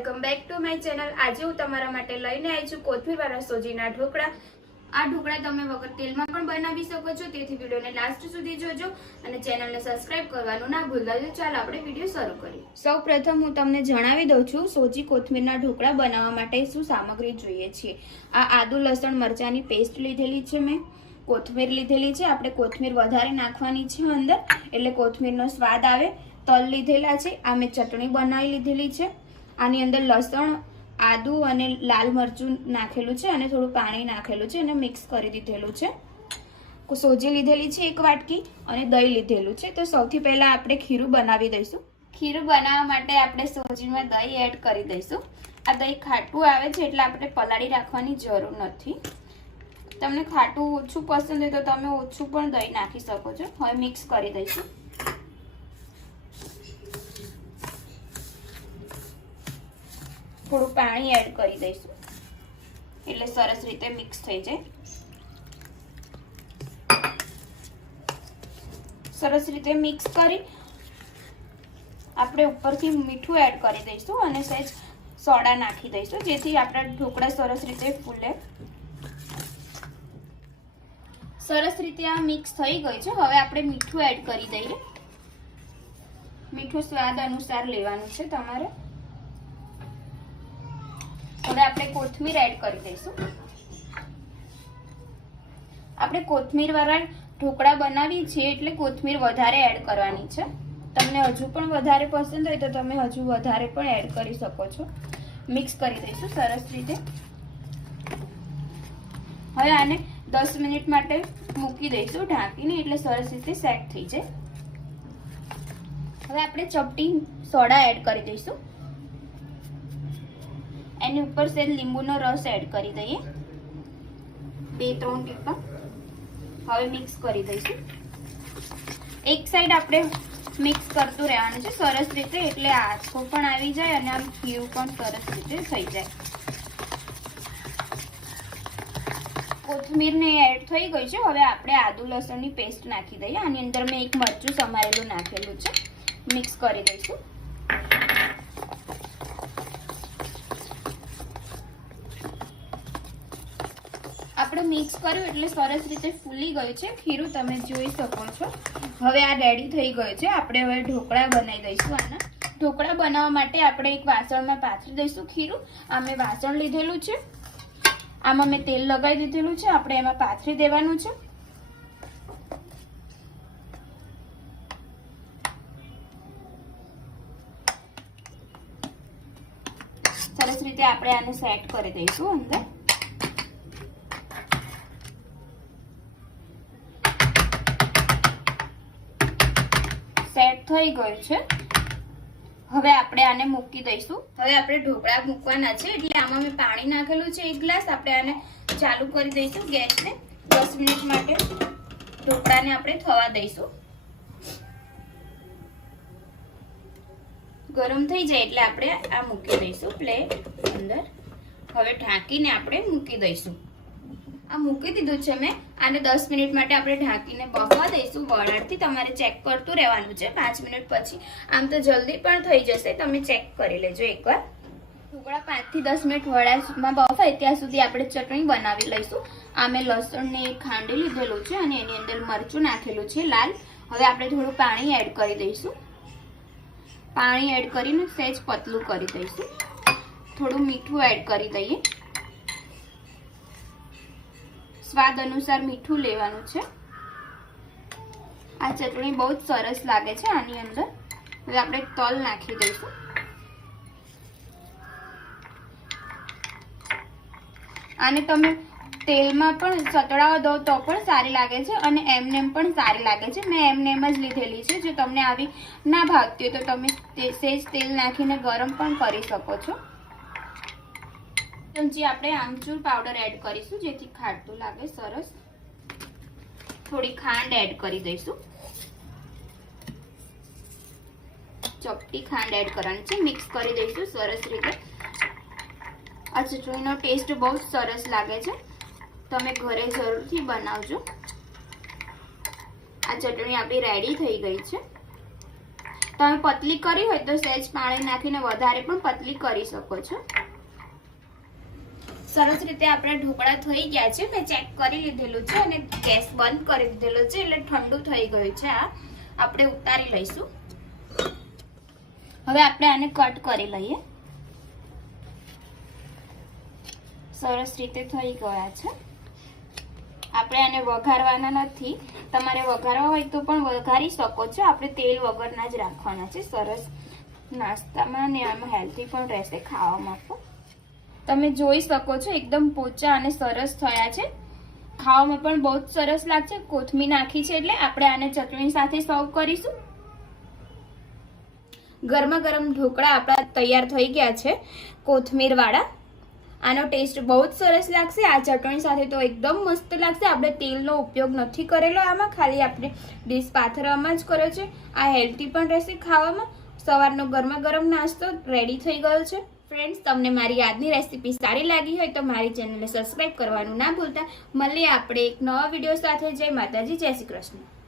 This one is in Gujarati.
Welcome back to my channel. આજે હું તમારા માટે લઈને આવી છું કોથમીર વાળા સોજીના ઢોકળા। આ ઢોકળા તમે વગર તેલમાં પણ બનાવી શકો છો, તેથી વિડિયોને લાસ્ટ સુધી જોજો અને ચેનલને સબસ્ક્રાઇબ કરવાનું ના ભૂલતા। ચાલો આપણે વિડિયો શરૂ કરીએ। સૌપ્રથમ હું તમને જણાવી દઉં છું સોજી કોથમીરના ઢોકળા બનાવવા માટે શું સામગ્રી જોઈએ છે। આ આદુ લસણ મરચાની પેસ્ટ લીધેલી છે, મેં કોથમીર લીધેલી છે। આપણે કોથમીર વધારે નાખવાની છે અંદર, એટલે કોથમીરનો સ્વાદ આવે। તલ લીધેલા છે, આ મેં ચટણી બનાવી લીધેલી છે। આની અંદર લસણ આદુ અને લાલ મરચું નાખેલું છે અને થોડું પાણી નાખેલું છે અને મિક્સ કરી દીધેલું છે। સોજી લીધેલી છે 1 વાટકી અને દહીં લીધેલું છે। તો સૌથી પહેલા આપણે ખીરું બનાવી દઈશું। ખીરું બનાવવા માટે આપણે સોજીમાં દહીં એડ કરી દઈશું। આ દહીં ખાટું આવે છે એટલે આપણે પલાળી રાખવાની જરૂર નથી। તમને ખાટું ઓછું પસંદ હોય તો તમે ઓછું પણ દહીં નાખી શકો છો। હવે મિક્સ કરી દઈશું। થોડું પાણી એડ કરી દઈશું એટલે સરસ રીતે મિક્સ થઈ જાય। સરસ રીતે મિક્સ કરી આપણે ઉપરથી મીઠું એડ કરી દઈશું અને સહેજ સોડા નાખી દઈશું, જેથી આપણા ઢોકળા સરસ રીતે ફૂલે। સરસ રીતે આ મિક્સ થઈ ગઈ છે। હવે આપણે મીઠું એડ કરી દઈએ। મીઠું સ્વાદ અનુસાર લેવાનું છે તમારે। હવે આપણે કોથમીર એડ કરી દઈશું। આપણે કોથમીર વાળા ઢોકળા બનાવી છે એટલે કોથમીર વધારે એડ કરવાની છે। તમને હજુ પણ વધારે પસંદ હોય તો તમે હજુ વધારે પણ એડ કરી શકો છો। મિક્સ કરી દઈશું સરસ રીતે। હવે આને 10 મિનિટ માટે મૂકી દઈશું ઢાંકીને, એટલે સરસ રીતે સેટ થઈ જાય। હવે આપણે ચપટી સોડા એડ કરી દઈશું। એની ઉપર સે લીંબુનો રસ એડ કરી દઈએ 2-3 ટીપા। હવે મિક્સ કરી દઈશું। એક સાઈડ આપણે મિક્સ કરતું રહેવાનું છે સરસ રીતે, એટલે આંચકો પણ આવી જાય અને આમ ખીરું પણ સરસ રીતે થઈ જાય। કોથમીરને એડ થઈ ગઈ છે। હવે આપણે આદુ લસણની પેસ્ટ નાખી દઈએ। આની અંદર મેં 1 મરચું સમારેલું નાખેલું છે। મિક્સ કરી દઈશું। આપણે મિક્સ કર્યું એટલે સરસ રીતે ફૂલી ગયું છે ખીરું, તમે જોઈ શકો છો। હવે આ રેડી થઈ ગયું છે। આપણે હવે ઢોકળા બનાવી દઈશું। આના ઢોકળા બનાવવા માટે આપણે એક વાસણમાં પાથરી દઈશું ખીરું। આ મેં વાસણ લીધેલું છે, આમાં મેં તેલ લગાવી દીધેલું છે। આપણે એમાં પાથરી દેવાનું છે। સરસ રીતે આપણે આને સેટ કરી દઈશું અંદર। સેટ થઈ ગયું છે। હવે આપણે આને મૂકી દઈશું। હવે આપણે ઢોકળા મૂકવાના છે, એટલે આમાં મેં પાણી નાખેલું છે 1 ગ્લાસ। આપણે આને ચાલુ કરી દઈશું ગેસને। 10 મિનિટ માટે ઢોકળાને આપણે થવા દઈશું। ગરમ થઈ જાય એટલે આપણે આ મૂકી દઈશું પ્લેટ અંદર। હવે ઢાંકીને આપણે મૂકી દઈશું। આ મૂકી દીધું છે મેં। આને 10 મિનિટ માટે આપણે ઢાંકીને બફવા દઈશું વરાળથી। તમારે ચેક કરતું રહેવાનું છે 5 મિનિટ પછી। આમ તો જલ્દી પણ થઈ જશે, તમે ચેક કરી લેજો એકવાર। ઢોકળા 5 થી 10 મિનિટ વરાળમાં બફાય ત્યાં સુધી આપણે ચટણી બનાવી લઈશું। આ મેં લસણને ખાંડી લીધેલું છે અને એની અંદર મરચું નાખેલું છે લાલ। હવે આપણે થોડું પાણી એડ કરી દઈશું। પાણી એડ કરીને સહેજ પતલું કરી દઈશું। થોડું મીઠું એડ કરી દઈએ। સ્વાદ અનુસાર મીઠું લેવાનું છે। આ ચટણી બહુ જ સરસ લાગે છે આની અંદર। હવે આપણે તલ નાખી દઈશું। આને તમે તેલમાં પણ સતળાવા દો તો પણ સારી લાગે છે અને એમનેમ પણ સારી લાગે છે। મેં એમનેમ જ લીધેલી છે। જો તમને આવી ના ભાવતી હોય તો તમે સહેજ તેલ નાખીને ગરમ પણ કરી શકો છો। ચમચી આપણે આમચૂર પાવડર એડ કરીશું, જેથી ખાટું લાગે સરસ। થોડી ખાંડ એડ કરી દઈશું। ચપટી ખાંડ એડ કરવાની છે। મિક્સ કરી દઈશું સરસ રીતે। આ ચટણીનો ટેસ્ટ બહુ જ સરસ લાગે છે, તમે ઘરે જરૂરથી બનાવજો। આ ચટણી આપણી રેડી થઈ ગઈ છે। તમે પતલી કરી હોય તો સહેજ પાણી નાખીને વધારે પણ પતલી કરી શકો છો। સરસ રીતે આપણે ઢોકળા થઈ ગયા છે। મેં ચેક કરી લીધેલું છે અને ગેસ બંધ કરી દીધેલો છે, એટલે ઠંડુ થઈ ગયું છે। આ આપણે ઉતારી લઈશું। હવે આપણે આને કટ કરી લઈએ। સરસ રીતે થઈ ગયા છે। આપણે આને વઘારવાના નથી, તમારે વઘારવા હોય તો પણ વઘારી શકો છો। આપણે તેલ વગરના જ રાખવાના છે। સરસ નાસ્તામાં ને આમાં હેલ્ધી પણ રહેશે ખાવામાં પણ। તમે જોઈ શકો છો એકદમ પોચા અને સરસ થયા છે। ખાવામાં પણ બહુ જ સરસ લાગશે। કોથમીર નાખી છે એટલે આપણે આને ચટણી સાથે સર્વ કરીશું। ગરમા ગરમ ઢોકળા આપણા તૈયાર થઈ ગયા છે કોથમીર વાળા। આનો ટેસ્ટ બહુ જ સરસ લાગશે। આ ચટણી સાથે તો એકદમ મસ્ત લાગશે। આપણે તેલનો ઉપયોગ નથી કરેલો આમાં, ખાલી આપણે ડીશ પાથરવામાં જ કર્યો છે। આ હેલ્ધી પણ રહેશે ખાવામાં। સવારનો ગરમા ગરમ નાસ્તો રેડી થઈ ગયો છે। ફ્રેન્ડ્સ, તમને મારી આજની રેસીપી સારી લાગી હોય તો મારી ચેનલને સબસ્ક્રાઇબ કરવાનું ના ભૂલતા। મળીએ આપણે એક નવા વિડીયો સાથે। જય માતાજી, જય શ્રી કૃષ્ણ।